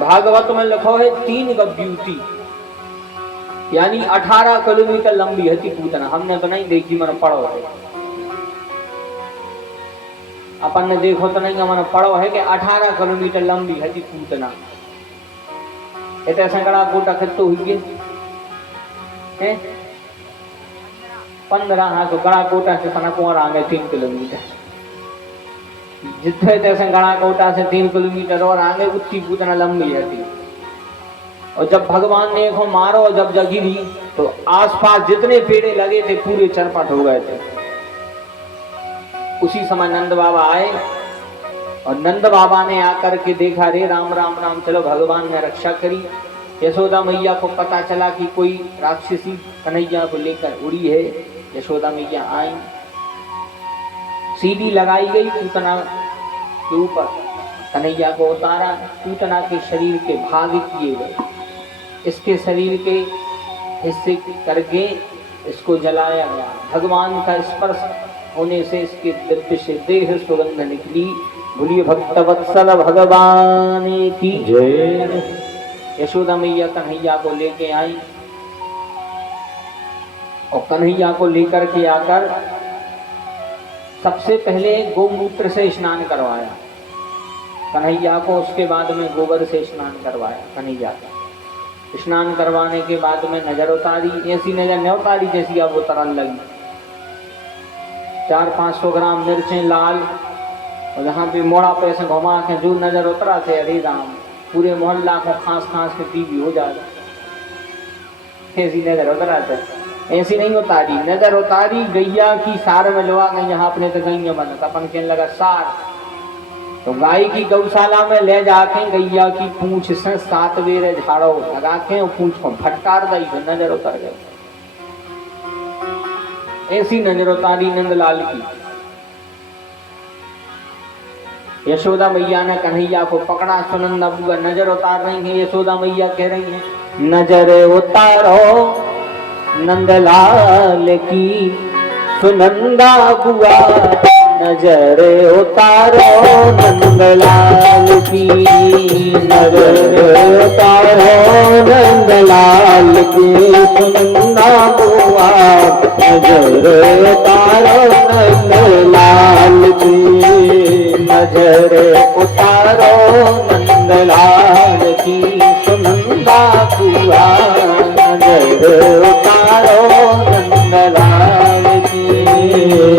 भागवत में लिखो है 3 गब्यूती, यानी 18 किलोमीटर लंबी हती पूतना। हमने तो नहीं देखी, मैंने पढ़ो है, अपन ने देखो तो नहीं, मैंने पढ़ो है कि 18 किलोमीटर लंबी हती पूतना। इतने संकड़ा कोटा खत्तो हुई है 15। हाँ तो गड़ा कोटा से सना कुआर आगे 3 किलोमीटर, जितने तैसे गड़ा कोटा से 3 किलोमीटर और आगे उतनी पूतना लंबी हती। और जब भगवान ने को मारो, जब जगी दी तो आसपास जितने पेड़े लगे थे पूरे चरपट हो गए थे। उसी समय नंद बाबा आए और नंद बाबा ने आकर के देखा, रे राम राम राम, चलो भगवान ने रक्षा करी। यशोदा मैया को पता चला कि कोई राक्षसी कन्हैया को लेकर उड़ी है। यशोदा मैया आई, सीढ़ी लगाई गई पूतना के ऊपर, कन्हैया को उतारा, पूतना के शरीर के भाग किए गए, इसके शरीर के हिस्से करके इसको जलाया गया। भगवान का स्पर्श होने से इसके दिव्य से देह सुगंध निकली। बोलिए भक्त वत्सल भगवान की जय। यशोदा मैया कन्हैया को लेके आई और कन्हैया को लेकर के आकर सबसे पहले गोमूत्र से स्नान करवाया कन्हैया को, उसके बाद में गोबर से स्नान करवाया कन्हैया का। स्नान करवाने के बाद में नजर उतारी, ऐसी नजर न उतारी जैसी अब उतरन लगी। 400-500 ग्राम मिर्चें लाल, और जहाँ पे मोड़ा पे से घुमा के जो नजर उतरा थे, अरे राम, पूरे मोहल्ला को खांस खांस के टीवी हो जाएगा। ऐसी नजर उतरा थे, ऐसी नहीं उतारी। नजर उतारी गैया की सार में लगा गई, यहाँ अपने तो गैया बना था, अपन कहने लगा सार। तो गाय की गौशाला में ले जाके गैया की पूंछ से 7 बेर झाड़ो लगा के पूंछ को फटकार गई तो नजर उतर गई। ऐसी नजर उतारी नंदलाल की। यशोदा मैया ने कन्हैया को पकड़ा, सुनंदा बुआ नजर उतार रही है। यशोदा मैया कह रही है, नजर उतारो नंदलाल की, सुनंदा बुआ नजर उतारो नंदलाल की, नजर उतारो नंदलाल की, सुनंदा बुआ नजर उतारो नंदलाल की, नजर उतारो नंदलाल की, सुनंदा बुआ नजर उतारो नंदलाल की,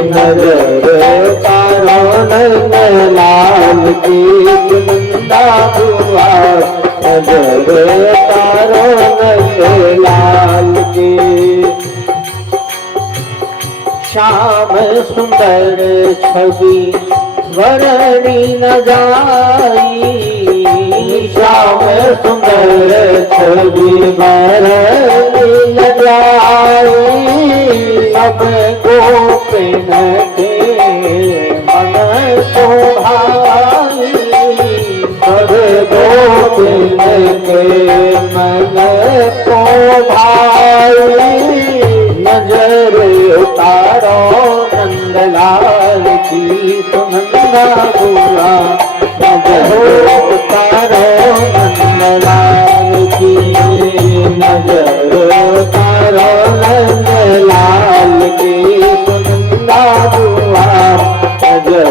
नजर उतारो नंदलाल की, सुनंदा बुआ नजर उतारो नंदलाल की। श्याम सुंदर छवि वर्णी न जाई, श्याम सुंदर छवि वर्णी न जाई, सब गोपिन के मन शोभाई, सब गोपिन के मन शोभाई, नजर उतारो नंदलाल की, सुनंदा बुआ नजर उतारो नंदलाल की, नजर उतारो नंदलाल की, सुनंदा बुआ नजर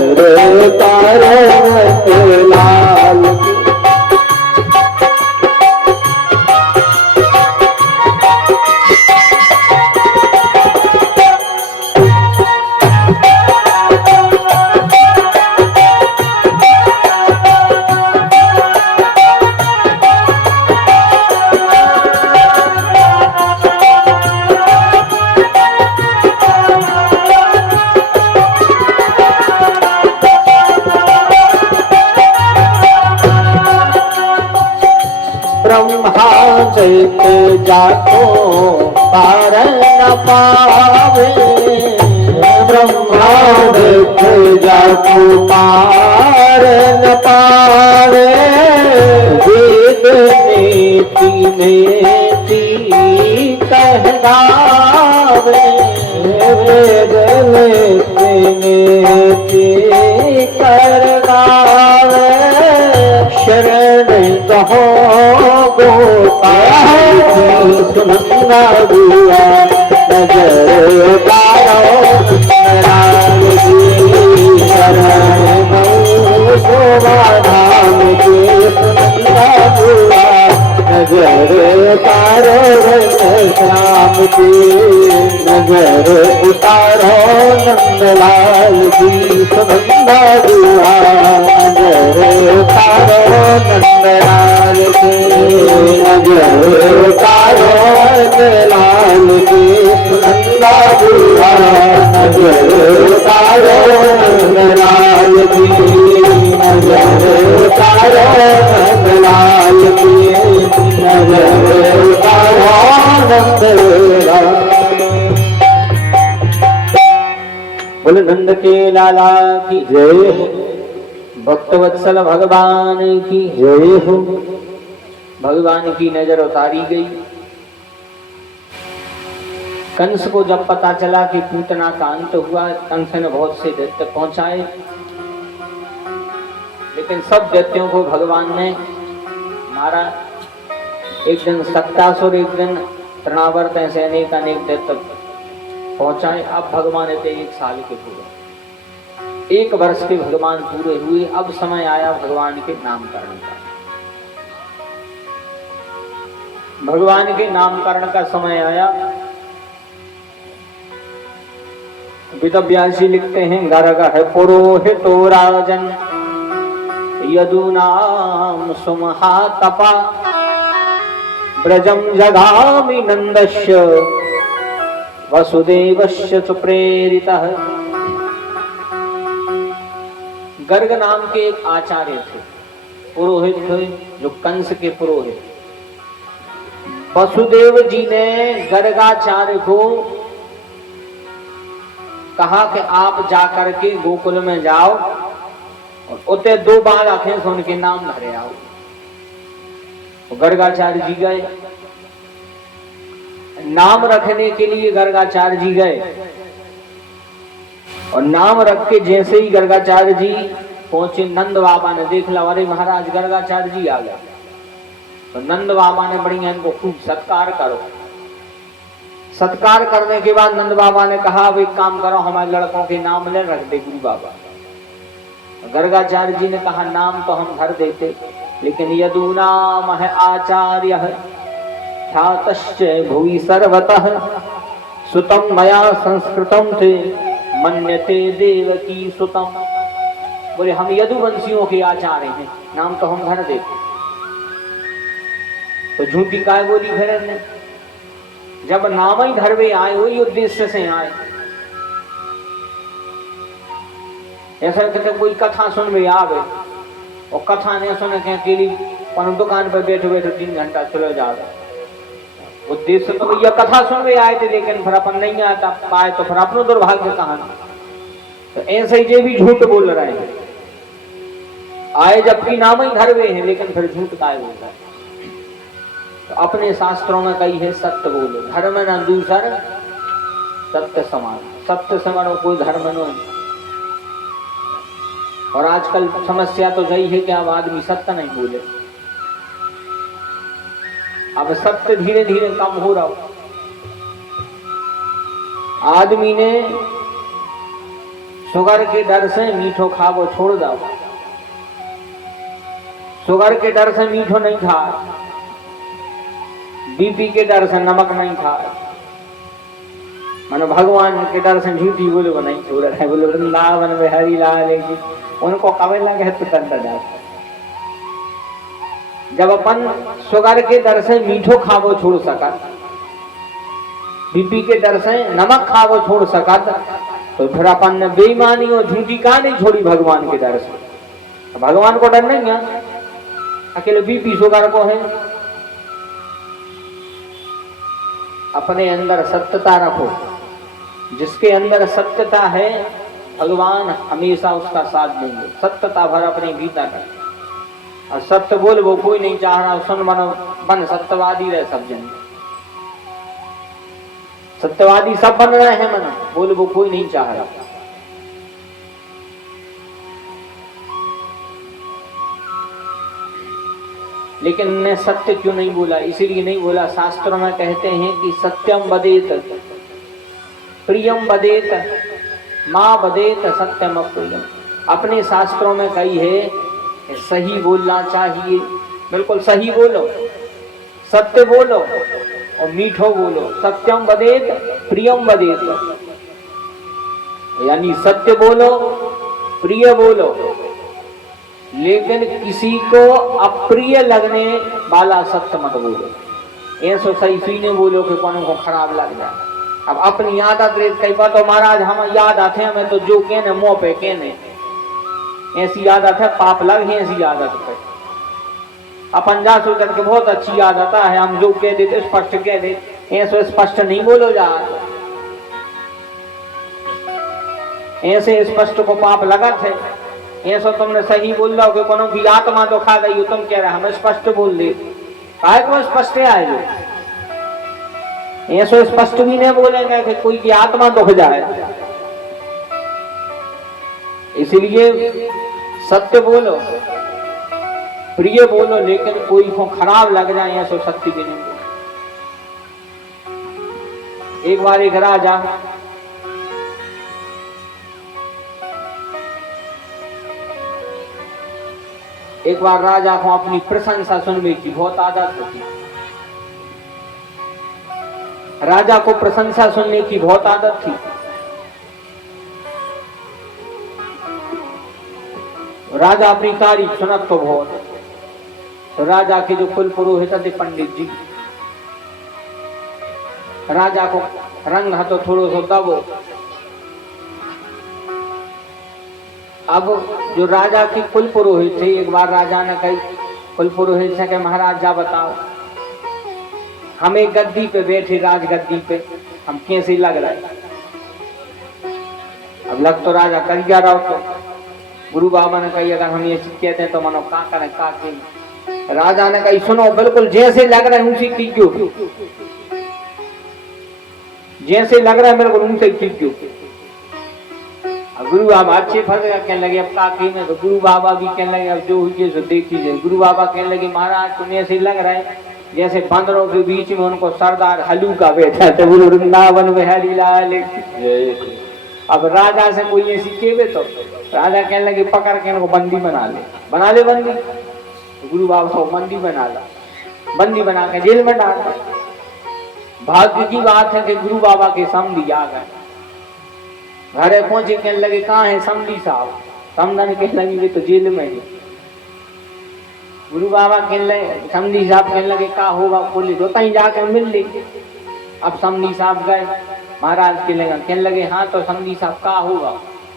उतारो नंदलाल की। दैत जाको पार न पावे, ब्रह्मा दैत जाको पार न पावे, वेद नीति नीति कहलावे, वेद नीति नीति करनावे, शरण कहो गोपाल की सुनंदा बुआ नजर उतारो नारायण की शरण शोभा धाम की सुनंदा बुआ नजर उतारो श्याम की नजर उतारो नंदलाल की सुनंदा बुआ नजर उतारो नंदलाल की नजर उतारो नंदलाल की सुनंदा बुआ नजर उतारो नंदलाल की नजर उतारो नंदलाल की नजर उतारो नंदलाल। बोले नंद के लाला की जय हो, भक्तवत्सल भगवान की जय हो। भगवान की नजर उतारी गई। कंस को जब पता चला कि पूतना का अंत हुआ, कंस ने बहुत से दैत्य पहुंचाए, लेकिन सब दैत्यों को भगवान ने मारा। एक दिन सत्तासुर, एक दिन तृणावर्त, ऐसे अनेक अनेक दैत्य पहुंचाए। अब भगवान थे 1 साल के पूरे, 1 वर्ष के भगवान पूरे हुए। अब समय आया भगवान के नामकरण का। भगवान के नामकरण का समय आया। वेदव्यासी लिखते हैं, गर्ग है पुरोहितो राजन यदूनाम सुमहातपा ब्रजम जगामि नंदस्य वसुदेवस्य च प्रेरितः। गर्ग नाम के एक आचार्य थे, पुरोहित थे, जो कंस के पुरोहित। वसुदेव जी ने गर्गाचार्य को कहा कि आप जाकर के गोकुल में जाओ और उते 2 बालक हैं, तो उनके नाम धरे आओ। तो गर्गाचार्य जी गए। नाम रखने के लिए गर्गाचार्य जी गए और नाम रख के जैसे ही गर्गाचार्य जी पहुंचे, नंद बाबा ने देख ला, अरे महाराज गर्गाचार्य जी आ गए। तो नंद बाबा ने बढ़िया इनको खूब सत्कार करो। सत्कार करने के बाद नंद बाबा ने कहा, अब एक काम करो, हमारे लड़कों के नाम ले रख दे गुरु बाबा। गर्गाचार्य जी ने कहा, नाम तो हम धर देते, लेकिन यदूनाम है आचार्य ख्यातश्च भुवि सर्वतः सुतम मया संस्कृतम थे मन्यते देवकी सुतम। बोले हम यदुवंशियों के आचार्य हैं, नाम तो हम धर देते। तो झूठी काय बोली फिर ने, जब नाम ही धरवे आए, वही उद्देश्य से आए। ऐसा कहते कोई कथा सुन में आवे और कथा ने सुन के अकेली दुकान पर बैठे बैठे 3 घंटा चलो जावे। उद्देश्य तो भैया कथा सुन में आए थे, लेकिन फिर अपन नहीं आता पाए तो फिर अपनो दुर्भाग्य कहानी। तो ऐसे ही जे भी झूठ बोल रहे हैं, आए जबकि नाम ही धरवे हैं, लेकिन फिर झूठ काय बोल रहा है। तो अपने शास्त्रों में कही है, सत्य बोलो, धर्म न दूसर सत्य समान। सत्य समान कोई धर्म नहीं। और आजकल समस्या तो यही है कि अब आदमी सत्य नहीं बोले। अब सत्य धीरे धीरे कम हो रहा। आदमी ने शुगर के डर से मीठो खावो छोड़ दो। शुगर के डर से मीठो नहीं खा, बीपी के डर से नमक नहीं खा, मन भगवान के डर से झूठी बोले वो नहीं छोड़ रहे। बोले वृंदावन में हरि लाल की, उनको कवे लगे तो कंठ डाल। जब अपन शुगर के डर से मीठो खावो छोड़ सका, बीपी के डर से नमक खावो छोड़ सका, तो फिर अपन ने बेईमानी और झूठी का नहीं छोड़ी भगवान के डर से। भगवान को डर नहीं है, अकेले बीपी शुगर को है। अपने अंदर सत्यता रखो। जिसके अंदर सत्यता है, भगवान हमेशा उसका साथ देंगे। सत्यता भर अपने भीतर रख। और सत्य बोल वो कोई नहीं चाह रहा, सुन मनो बन सत्यवादी रहे सब जन। सत्यवादी सब बन रहे हैं, मन बोल वो कोई नहीं चाह रहा। लेकिन ने सत्य क्यों नहीं बोला? इसीलिए नहीं बोला, शास्त्रों में कहते हैं कि सत्यम वदेत प्रियम वदेत मां वदेत सत्यम अप्रियम। अपने शास्त्रों में कही है कि सही बोलना चाहिए, बिल्कुल सही बोलो, सत्य बोलो और मीठो बोलो। सत्यम वदेत प्रियम वदेत, यानी सत्य बोलो, प्रिय बोलो, लेकिन किसी को अप्रिय लगने वाला सत्य मत बोलो। ऐसो सही सुने बोलो कि कोनो को खराब लग जाए। अब अपनी आदत रे, कई बार तो महाराज हम याद आते हैं, मैं तो जो कहने मुंह पे कहने, ऐसी आदत है, पाप लग है ऐसी आदत पे। अपन जा सोच के बहुत अच्छी आदत है, हम जो कह देते स्पष्ट कह दे, ऐसो स्पष्ट नहीं बोलो जा, ऐसे स्पष्ट को पाप लगत है। ऐसा तुमने सही बोल रहा हो कि कोनो की आत्मा दुखा गई हो, तुम कह रहे हम स्पष्ट बोल दे, काहे को स्पष्ट आए जो? ऐसा स्पष्ट भी नहीं बोलेंगे कि कोई की आत्मा दुख जाए। इसलिए सत्य बोलो, प्रिय बोलो, लेकिन कोई को खराब लग जाए ऐसा सत्य भी नहीं बोलो। एक बार एक राजा को अपनी प्रशंसा सुनने की बहुत आदत होती। राजा को प्रशंसा सुनने की बहुत आदत थी। राजा अपनी तारीफ सुनत तो बहुत। तो राजा के जो कुल पुरोहित थे पंडित जी, राजा को रंग हाथों थोड़ो सो दबो। अब जो राजा के कुल पुरोहित थे, एक बार राजा ने कही कुल पुरोहित से कि महाराज जा बताओ, हमें गद्दी पे बैठे, राज गद्दी पे, हम कैसे लग रहा है? अब लग तो राजा कर जा रहा हो। तो गुरु बाबा ने कही अगर हम ये कहते हैं तो मानो का करें का के। राजा ने कही सुनो, बिल्कुल जैसे लग रहा है उसी कीजियो, जैसे लग रहा है बिल्कुल उनसे कीजियो। गुरु बाबा अच्छे फंस गया, कहने लगे अब काकी में। तो गुरु बाबा भी कहने लगे अब जो हुई सो देख लीजिए। गुरु बाबा कहने लगे महाराज तुम्हें ऐसे लग रहा है जैसे बंदरों के बीच में उनको सरदार हलू का बैठा था, बोलो वृंदावन बिहारी लाल। अब राजा से कोई ऐसी केवे तो राजा कहने लगे पकड़ के इनको बंदी बना ले बंदी। तो गुरु बाबा को बंदी बना ला, बंदी बना के जेल में डाल। भाग्य की बात है कि गुरु बाबा के समधी आ गए। घरे पहुंचे, कहने लगे कहाँ है समधी साहब? समधन कहने लगी वे तो जेल में है। गुरु बाबा कहने लगे, समधी साहब कहने लगे का होगा? बोले तो कहीं जाकर मिल ले। अब समधी साहब गए, महाराज कहने लगे हाँ तो समधी साहब का होगा?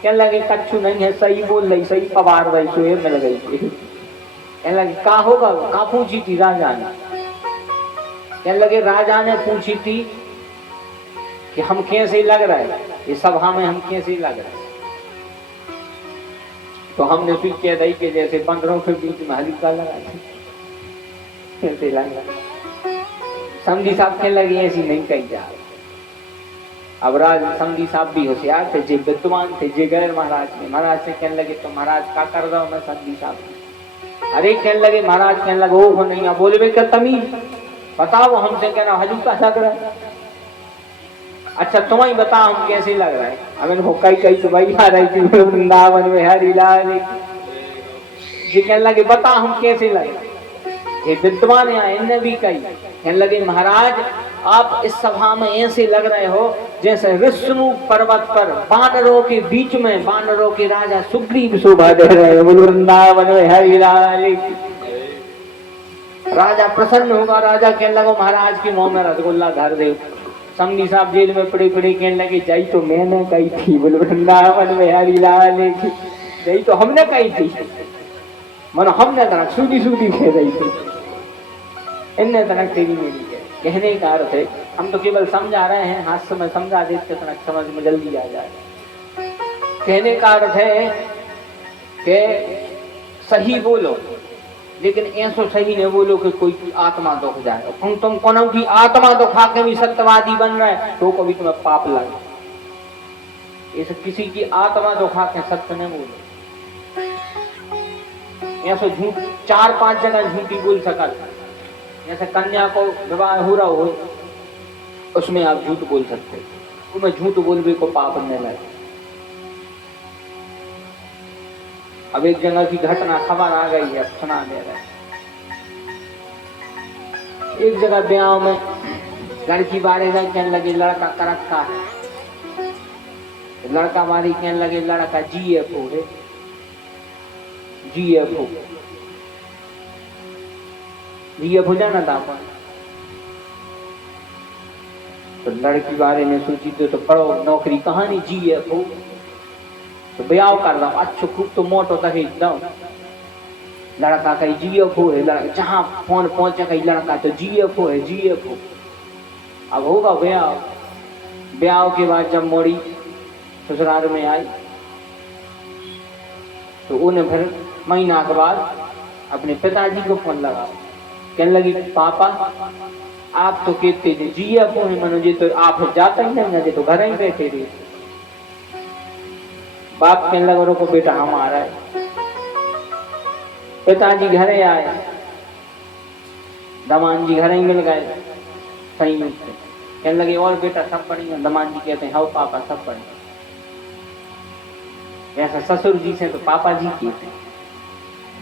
कहने लगे कच्छु नहीं है, सही बोल रही, सही पवार रही, सोए मिल गई। कहने लगे का होगा? का पूछी थी राजा ने? कहने लगे राजा ने पूछी थी कि हम कैसे लग रहे हैं, ये सभा में हम कैसे लग रहे हैं? तो हमने फिर कह दी कि जैसे बंदरों के बीच में हल्का लगा कैसे लग रहा। समधी साहब कहने लगे ऐसी नहीं कही जा। अब राज समधी साहब भी होशियार थे, जे विद्वान थे, जे गए महाराज में। महाराज से कहने लगे तो महाराज का कर रहा हूं मैं? समधी साहब अरे कहने लगे महाराज कहने लगे वो नहीं बोले क्या तमीज बताओ हमसे, कहना हल्का लग रहा है। अच्छा तुम ही बता हम कैसे लग रहा है? अब इनको कई तो भाई आ रही थी वृंदावन में हरी लाल जी। कहने लगे बता हम कैसे लग रहे? ये विद्वान यहाँ इनने भी कही। कहने लगे महाराज आप इस सभा में ऐसे लग रहे हो जैसे विष्णु पर्वत पर बानरों के बीच में बानरों के राजा सुग्रीव शोभा दे रहे हैं। वृंदावन में हरी लाल। राजा प्रसन्न होगा। राजा कहने लगा महाराज की मुंह में रसगुल्ला धर दे। समधी साहब जेल में पड़े पड़े कहने लगे जाई तो मैंने कही थी, बोले वृंदावन में हरी लाल। जाई तो हमने कही थी, मानो हमने तरह सूदी कह रही थी, इनने तनक तेरी मेरी है। कहने का अर्थ है हम तो केवल समझा रहे हैं, हाथ में समझा देते तनक समझ में जल्दी आ जाए। कहने का अर्थ है कि सही बोलो, लेकिन ऐसो सही नहीं बोलो कि कोई की आत्मा दुख जाए। तुम कोनो की आत्मा दुखा के भी सत्यवादी बन रहे तो कभी तुम्हें पाप लगे। ऐसे किसी की आत्मा दुखा के सत्य नहीं बोलो। ऐसे झूठ 4-5 जगह झूठी बोल सका। जैसे कन्या को विवाह हो रहा हो, उसमें आप झूठ बोल सकते हो, तुम्हें झूठ बोलने को पाप नहीं लगे। अब एक जगह की घटना खबर आ गई है, सुना दे रहे। एक जगह ब्याह में लड़की बारे कहने लगे लड़का करक्का है, लड़का मारी कहने लगे लड़का GFO है, GFO जाना था अपन। तो लड़की बारे में सोची तो पढ़ो नौकरी कहानी GFO, तो ब्याह कर लो अच्छो खूब तो मोटो दहेज दो। लड़का कहीं GFO है, लड़का जहाँ फोन पहुंचे कहीं लड़का तो GFO है, GFO। अब होगा ब्याह, ब्याह के बाद जब मोड़ी ससुराल में आई तो उन्हें फिर महीना के बाद अपने पिताजी को फोन लगा, कहने लगी पापा आप तो कहते थे GFO है मनोजी, तो आप जाता ही नहीं, तो घर ही बैठे रहे। बाप कहने लगा रोको बेटा हम आ रहा है। पिताजी घरे आए, दमान जी घर ही मिल गए सही में से। कहने लगे और बेटा सब बढ़िया? दमान जी कहते हैं हाँ पापा सब बढ़िया। ऐसा ससुर जी से तो पापा जी की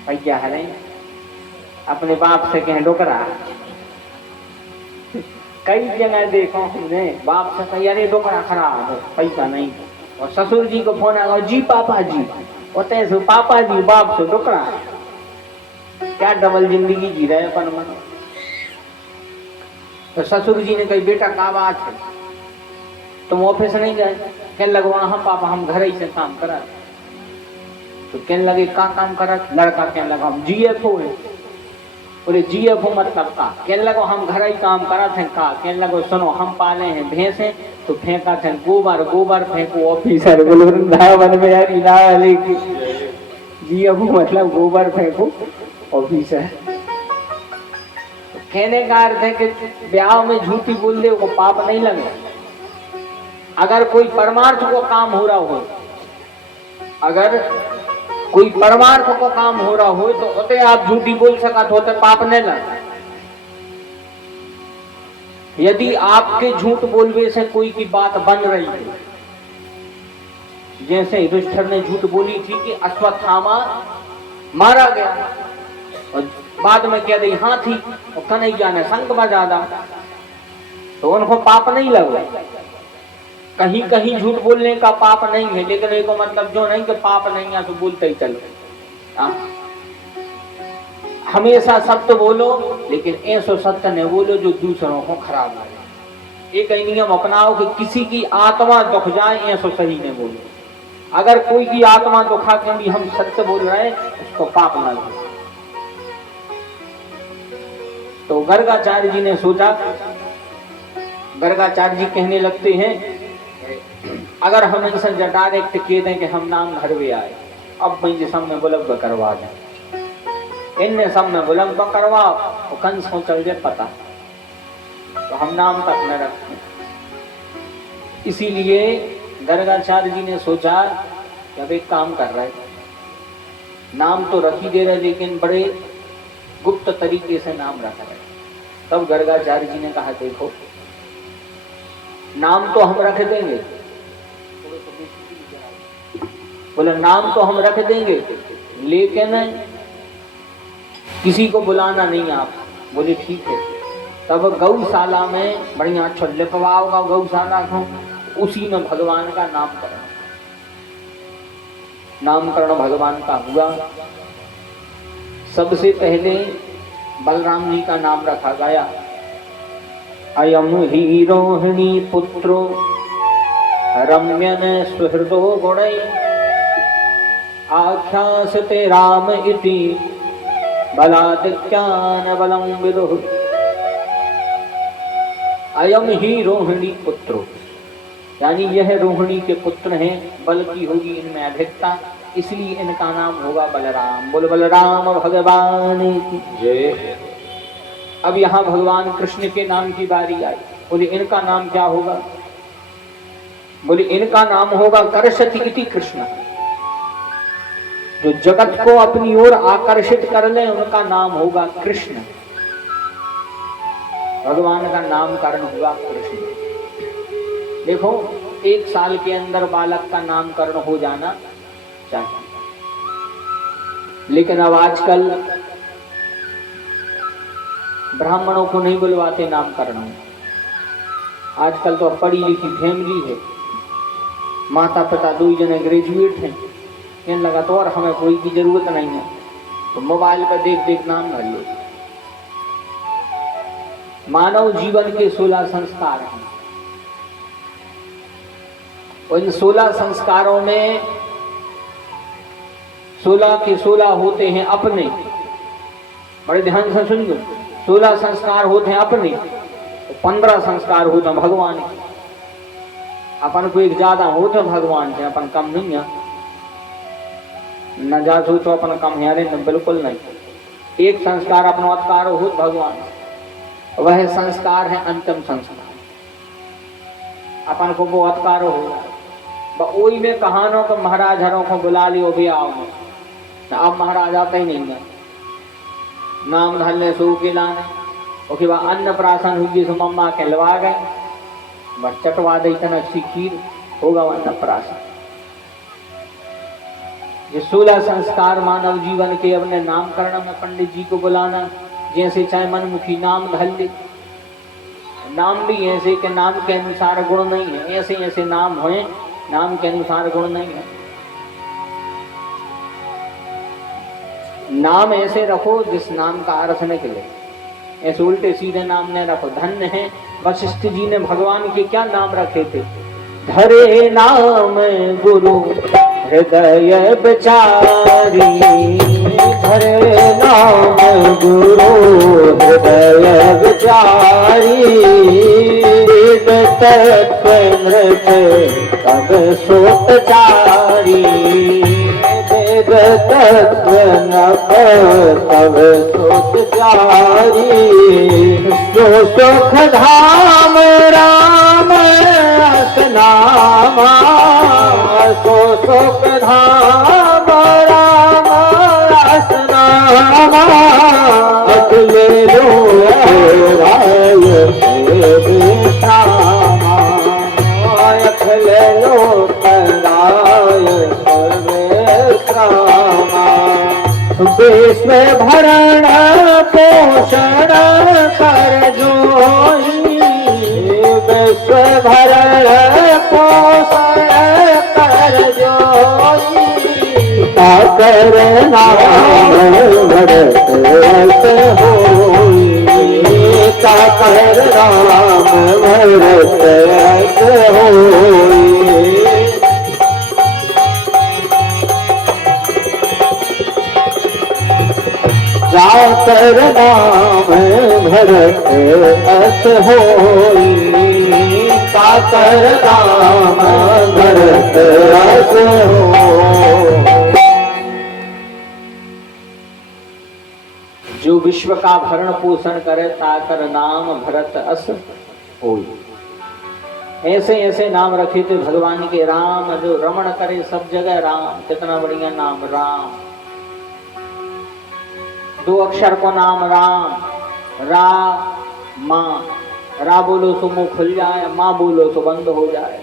भैया हरे अपने बाप से कहें डोकरा। कई जगह देखो हमने बाप से कही अरे डोकरा खराब है पैसा नहीं, और ससुर जी को फोन आया जी पापा जी, होते से पापा जी बाप से डोकरा। क्या डबल जिंदगी जी रहे अपन मन। तो ससुर जी ने कही बेटा क्या बात है, तुम ऑफिस नहीं गए? कहने लगे हाँ पापा हम घर ही से काम करा। तो कहने लगे का काम करा? लड़का कहने लगा हम GFO है। बोले GFO मतलब का? कहने लगो हम घर ही काम करा थे का? कहने लगो सुनो हम पाले हैं भैंसे तो फेंका थे गोबर, गोबर फेंको ऑफिसर। बोले वृंदावन में यार GFO मतलब गोबर फेंको ऑफिसर। कहने का अर्थ है कि ब्याह में झूठी बोल दे वो पाप नहीं लगे। अगर कोई परमार्थ को काम हो रहा हो, अगर कोई परमार्थ को काम हो रहा हो तो उसे आप झूठी बोल सका तो होते पाप नहीं लगे। यदि आपके झूठ बोलने से कोई की बात बन रही है, जैसे युधिष्ठिर ने झूठ बोली थी कि अश्वत्थामा मारा गया और बाद में कह दी हाँ थी और कन्हैया ने शंख बजा, तो उनको पाप नहीं लगा। कहीं कहीं झूठ बोलने का पाप नहीं है, लेकिन एक मतलब जो नहीं कि पाप नहीं है तो बोलते ही चलो। हमेशा सत्य बोलो, लेकिन ऐसा सत्य नहीं बोलो जो दूसरों को खराब लगे। एक नियम अपनाओ कि किसी की आत्मा दुख जाए ऐसा सही नहीं बोलो। अगर कोई की आत्मा दुखा के भी हम सत्य बोल रहे हैं उसको पाप न लगे। तो गर्गाचार्य जी ने सोचा, गर्गाचार्य जी कहने लगते हैं अगर हम इनसे डायरेक्ट कह दें कि हम नाम घर में आए, अब मैं सब में बुलंद करवा दें, इनने सब में बुलंद करवा और कंस को चल जाए पता, तो हम नाम तक न रखें। इसीलिए गर्गाचार्य जी ने सोचा कि अब एक काम कर रहे, नाम तो रख ही दे रहे लेकिन बड़े गुप्त तरीके से नाम रख रहे। तब गर्गाचार्य जी ने कहा देखो नाम तो हम रख देंगे, बोले नाम तो हम रख देंगे लेकिन किसी को बुलाना नहीं आप। बोले ठीक है। तब गौशाला में बढ़िया अच्छा लिखवा होगा गौशाला को, उसी में भगवान का नामकरण भगवान का हुआ। सबसे पहले बलराम जी का नाम रखा गया, अयम ही रोहिणी पुत्रो रम्यन सुहृदो गुणै आख्यासते राम इति बलादित्यान बलं विदुः। अयम ही रोहिणी पुत्रो, यानी यह रोहिणी के पुत्र हैं, बल की होगी इनमें अधिकता, इसलिए इनका नाम होगा बलराम। बोल बलराम भगवान की जय। अब यहाँ भगवान कृष्ण के नाम की बारी आई। बोले इनका नाम क्या होगा? बोले इनका नाम होगा करशति इति कृष्ण। जो जगत को अपनी ओर आकर्षित कर ले उनका नाम होगा कृष्ण। भगवान का नामकरण हुआ कृष्ण। देखो 1 साल के अंदर बालक का नामकरण हो जाना चाहिए, लेकिन अब आजकल ब्राह्मणों को नहीं बुलवाते नामकरण में। आजकल तो पढ़ी लिखी फैमिली है, माता पिता 2 जने ग्रेजुएट हैं, कहने लगा तो और हमें कोई की जरूरत नहीं है, तो मोबाइल पर देख देख नाम भर लो। मानव जीवन के 16 संस्कार हैं, और इन 16 संस्कारों में 16 के 16 होते हैं अपने। बड़े ध्यान से सुनिए, 16 संस्कार होते हैं अपने, 15 संस्कार होते हैं भगवान के। अपन को एक ज्यादा हो तो भगवान से, अपन कम नहीं है, न जा तो अपन कम है, अरे न बिल्कुल नहीं। एक संस्कार अपनो अधिकार हो भगवान, वह संस्कार है अंतिम संस्कार। अपन को वो अधिकार हो वही में कहानों को महाराज हरों को बुला लियो भी आओ, अब महाराज आते ही नहीं है। नाम धरने सो के लाने, उसके बाद अन्न प्राशन हुई सो मम्मा कहलवा गए, बस चटवा दे इतना खीर होगा अन्न प्राशन। ये 16 संस्कार मानव जीवन के अपने नामकरण में पंडित जी को बुलाना, जैसे चाहे मनमुखी नाम धर ले। नाम भी ऐसे कि नाम के अनुसार गुण नहीं है, ऐसे ऐसे नाम हुए नाम के अनुसार गुण नहीं है। नाम ऐसे रखो जिस नाम का अर्थ निकले, ऐसे उल्टे सीधे नाम न रखो। धन्य है वशिष्ठ जी ने भगवान के क्या नाम रखे थे? धरे नाम गुरु हृदय बिचारी, धरे नाम गुरु हृदय बिचारी, तत्व मृत तब सोत चारी, तत्व नभ तब सोत चारी, सो सुख धाम राम नामा, सो सुख धाम राम नामा, अखले लो राय श्यामा, अखले लो राय श्यामा, विश्व भरण पोषण कर जोई, विश्व भरण पोषण कर जोई, ताकर नाम भरत होई, ताकर नाम भरत होई। जाकर नाम भरत अस होई, ताकर नाम भरत अस हो। जो विश्व का भरण पोषण करे ताकर नाम भरत अस होई। ऐसे ऐसे नाम रखे थे भगवान के। राम जो रमण करे सब जगह राम, कितना बढ़िया नाम राम। 2 अक्षर को नाम राम, रा माँ। रा बोलो तो मुंह खुल जाए, माँ बोलो तो बंद हो जाए।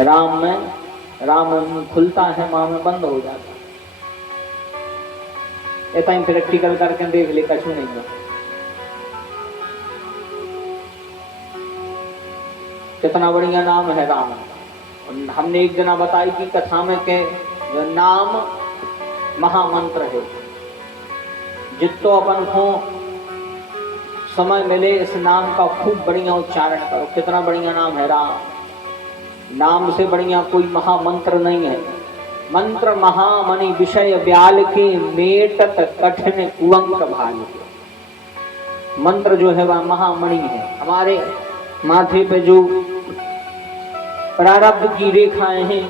राम में खुलता है, माँ में बंद हो जाता है। ऐसा ही प्रैक्टिकल करके देख ले, कछु नहीं है। कितना बढ़िया नाम है राम। हमने एक जना बताई कि कथा में के जो नाम महामंत्र है, जितो अपन को समय मिले इस नाम का खूब बढ़िया उच्चारण करो। कितना बढ़िया नाम है राम। नाम से बढ़िया कोई महामंत्र नहीं है। मंत्र महामणि विषय ब्याल के, मेटत कठिन कुअंक भाल के। मंत्र जो है वह महामणि है। हमारे माथे पे जो प्रारब्ध की रेखाएं हैं,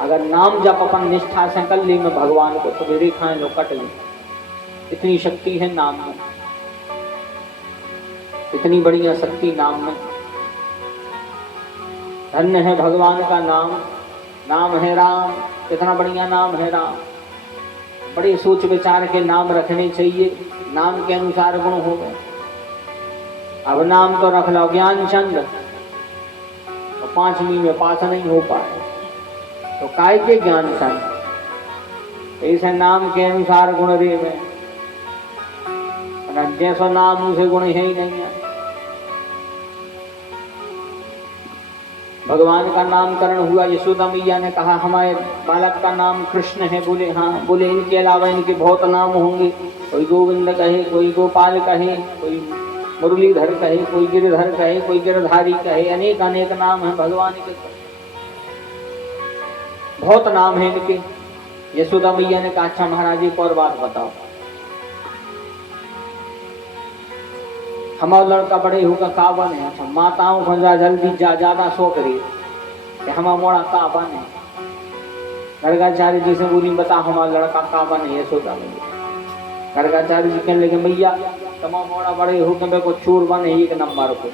अगर नाम जब अपन निष्ठा से कर ले में भगवान को, तो वे रेखाएं जो कट ले। इतनी शक्ति है नाम में, इतनी बढ़िया शक्ति नाम में। धन्य है भगवान का नाम। नाम है राम, कितना बढ़िया नाम है राम। बड़े सोच विचार के नाम रखने चाहिए, नाम के अनुसार गुण हो गए। अब नाम तो रख लो ज्ञानचंद, तो 5वीं में पास नहीं हो पाए तो काय के ज्ञानचंद। ऐसे नाम के अनुसार गुण रे में, जैसा नाम उसे गुण है ही नहीं है। भगवान का नामकरण हुआ, यशोदा मैया ने कहा हमारे बालक का नाम कृष्ण है। बोले हाँ। बोले इनके अलावा इनके बहुत नाम होंगे, कोई गोविंद कहे, कोई गोपाल कहे, कोई मुरलीधर कहे, कोई गिरधर कहे, कोई गिरधारी कहे, अनेक अनेक नाम है भगवान के, बहुत नाम है इनके। यशोदा मैया ने कहा अच्छा महाराज एक और बात बताओ, हमारा लड़का बड़े होकर का बने। अच्छा माताओं को जल्दी ज्यादा शौक रही कि हमारा मोड़ा का बने। गर्गाचार्य जी से बोली बता हमारा लड़का का बने। यशोदा मैया, गर्गाचार्य जी कहने लगे मैया तमाम मोड़ा बड़े होकर मेरे को चोर बने 1 नंबर को।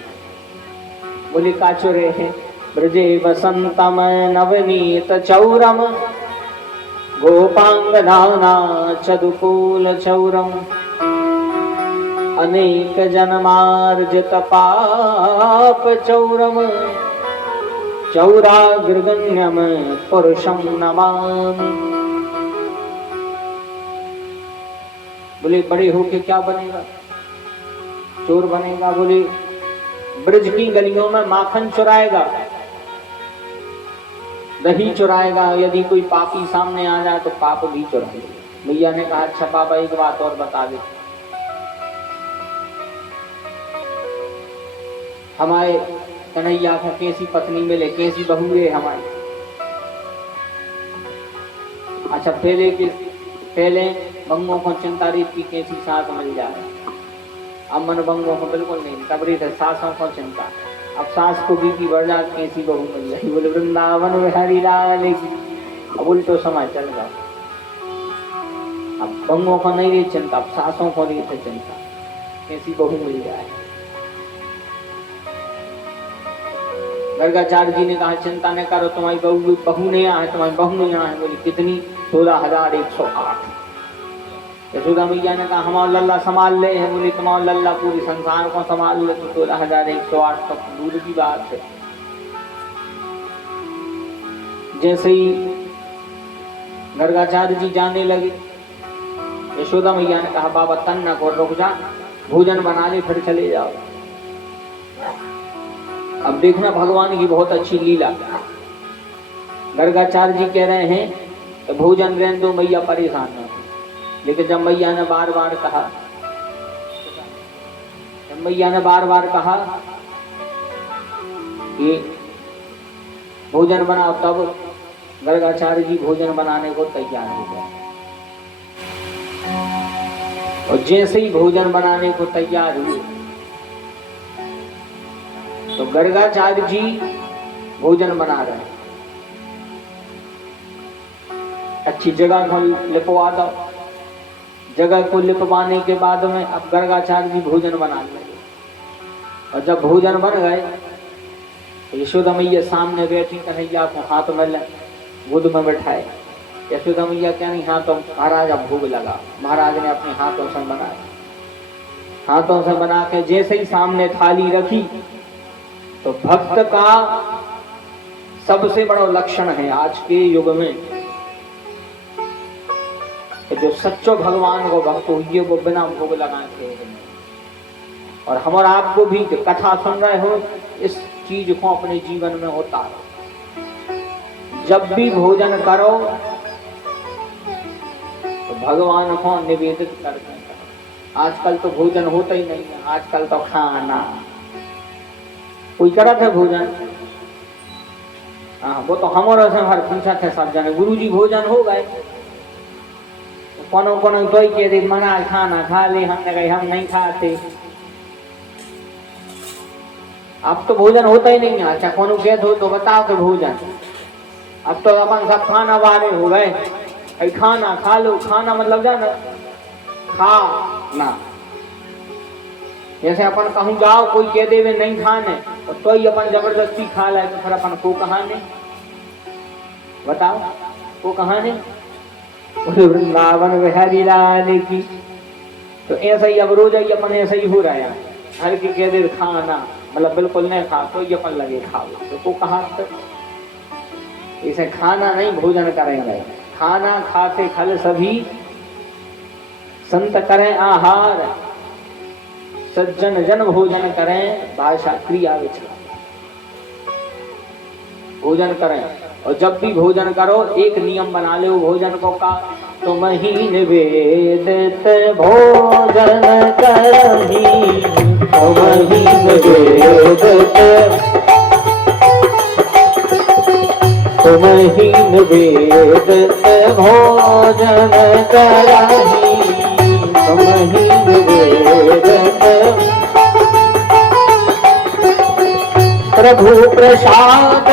बोली का चोरे है। ब्रजे बसंतम नवनीत चौरम गोपांगना चदुकूल चौरम अनेक जन्मार्जित पाप चौरम चौराग्रगण्यम पुरुषम नमामि। बोले बड़े होके क्या बनेगा? चोर बनेगा। बोले ब्रज की गलियों में माखन चुराएगा, दही चुराएगा, यदि कोई पापी सामने आ जाए तो पाप भी चुराएगा। मैया ने कहा अच्छा पापा एक बात और बता दे, हमारे कन्हैया को कैसी पत्नी मिले, कैसी बहू है हमारी। अच्छा पहले बंगों को चिंता रही थी कैसी सास मिल जाए, अब मन बंगों को बिल्कुल नहीं, तब रही थे सासों को चिंता। अब सास को बीपी बढ़ जाए कैसी बहू मिल जाए। बोले वृंदावन में हरी लाल की, अब उल्टो समय चल गया। अब बंगों को नहीं रही चिंता, अब सासों को रही थे चिंता कैसी बहू मिल जाए। गर्गाचार्य जी ने कहा चिंता न करो, तुम्हारी बहू नहीं आए, तुम्हारी बहू नहीं आए। बोली कितनी? 16,108। यशोदा मैया ने कहा हमारा लल्ला संभाल ले है। बोली तुम्हारा लल्ला पूरी संसार को संभाल ले तो 16,108 तक दूर की बात है। जैसे ही गर्गाचार्य जी जाने लगे, यशोदा मैया ने कहा बाबा तन न को रुक जा, भोजन बना ले फिर चले जाओ। अब देखना भगवान की बहुत अच्छी लीला। गर्गाचार्य जी कह रहे हैं तो भोजन रहने दो, मैया परेशान न हो। लेकिन जब मैया ने बार बार कहा कि भोजन बनाओ, तब गर्गाचार्य जी भोजन बनाने को तैयार हो गए। और जैसे ही भोजन बनाने को तैयार हुए तो गर्गाचार्य जी भोजन बना रहे हैं। अच्छी जगह को लिपवा दो। जगह को लिपवाने के बाद में अब गर्गाचार्य जी भोजन बनाने लगे। और जब भोजन बन गए तो यशोदा मैया सामने बैठी, कन्हैया को हाथ में गोद में बैठाए। यशोदा मैया क्या नहीं हाथों, महाराज अब भोग लगा। महाराज ने अपने हाथों से बनाया, हाथों से बना के जैसे ही सामने थाली रखी तो भक्त का सबसे बड़ा लक्षण है आज के युग में कि जो सच्चो भगवान को भक्त हुई वो बिना भोग लगाते हैं। और हमारा आपको भी कथा सुन रहे हो, इस चीज को अपने जीवन में उतारो। जब भी भोजन करो तो भगवान को निवेदित करके करो। आजकल तो भोजन होता ही नहीं है, आजकल तो खाना। कोई करा था भोजन? हाँ, वो तो हमारे से हर पूछा थे सब जने, गुरुजी भोजन हो गए? कोनो कोनो तो ही कहते महाराज खाना खा ले, हमने कहा हम नहीं खाते। अब तो भोजन होता ही नहीं है। अच्छा कोनो कहते हो तो बताओ कि भोजन, अब तो अपन सब खाना वाले हो गए। खाना खा लो, खाना मतलब जाना खा ना। जैसे अपन कहूँ जाओ, कोई कह दे नहीं खाने तो ही अपन जबरदस्ती खा लाए, तो फिर अपन को कहाने। बताओ वो कहानी वृंदावन बिहारी लाल की। तो ऐसा ही अब रोज ही अपन ऐसा ही हो रहा है, हर की कह दे खाना मतलब बिल्कुल नहीं खा तो ये अपन लगे खाओ, तो वो कहा इसे खाना नहीं भोजन करेंगे, खाना खाते खल सभी संत करें आहार, सज्जन जन भोजन करें भाषा क्रिया विचार। भोजन करें और जब भी भोजन करो एक नियम बना ले भोजन को का, तुम ही निवेदित भोजन करही, तुम ही निवेदित, तुम ही निवेदित भोजन करही, तुम ही निवेदित। प्रभु प्रसाद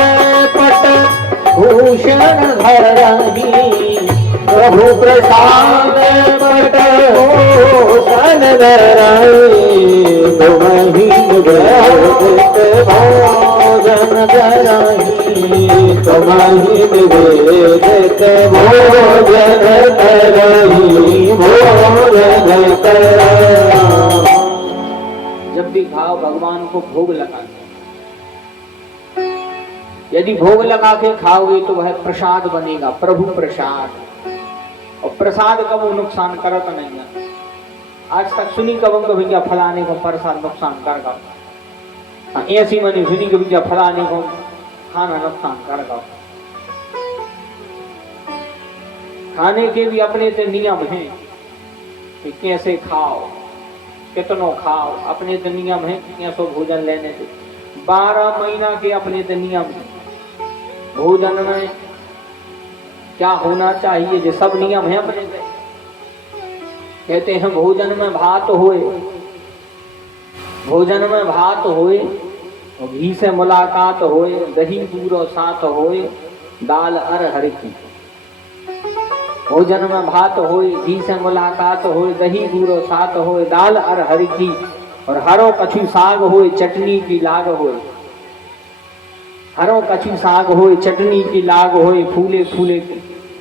पट भूषण धरही, प्रभु प्रसाद पट भूषण धरही, तुम ही निवेदित भोजन करही, तुम ही निवेदित भोजन करही, भोजन करही। जब भी खाओ भगवान को भोग लगाना, यदि भोग लगा के खाओगे तो वह प्रसाद बनेगा, प्रभु प्रसाद। और प्रसाद कब नुकसान करता नहीं है, आज तक सुनी कब भैया फलाने को प्रसाद नुकसान कर, ऐसी मनी सुनी कि भैया फलाने को खाना नुकसान कर। खाने के भी अपने से नियम हैं कि कैसे खाओ, कितनो खाओ, अपने से नियम है कैसो भोजन लेने से। 12 महीना के अपने से नियम है भोजन में क्या होना चाहिए, ये सब नियम है अपने से। कहते हैं भोजन में भात होए, भोजन में भात होए, घी से मुलाकात होए, दही पूरो साथ होए, दाल अरहर की। भोजन में भात होए, घी से मुलाकात होए, दही पूरो साथ होए, दाल अरहर की, और हरो कछु साग होए, चटनी की लाग होए। हरो कछु साग होए, चटनी की लाग होए, फूले फूले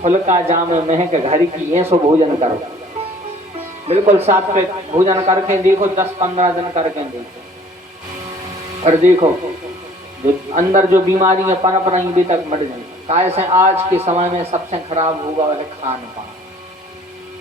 फुलका जाम महक घर की, ऐसो भोजन करो। बिल्कुल सात्विक भोजन करके देखो, 10-15 दिन करके देखो, और देखो जो अंदर जो बीमारियां पनप रही भी तक मर जाएंगी। कैसे आज के समय में सबसे खराब होगा वह खान पान।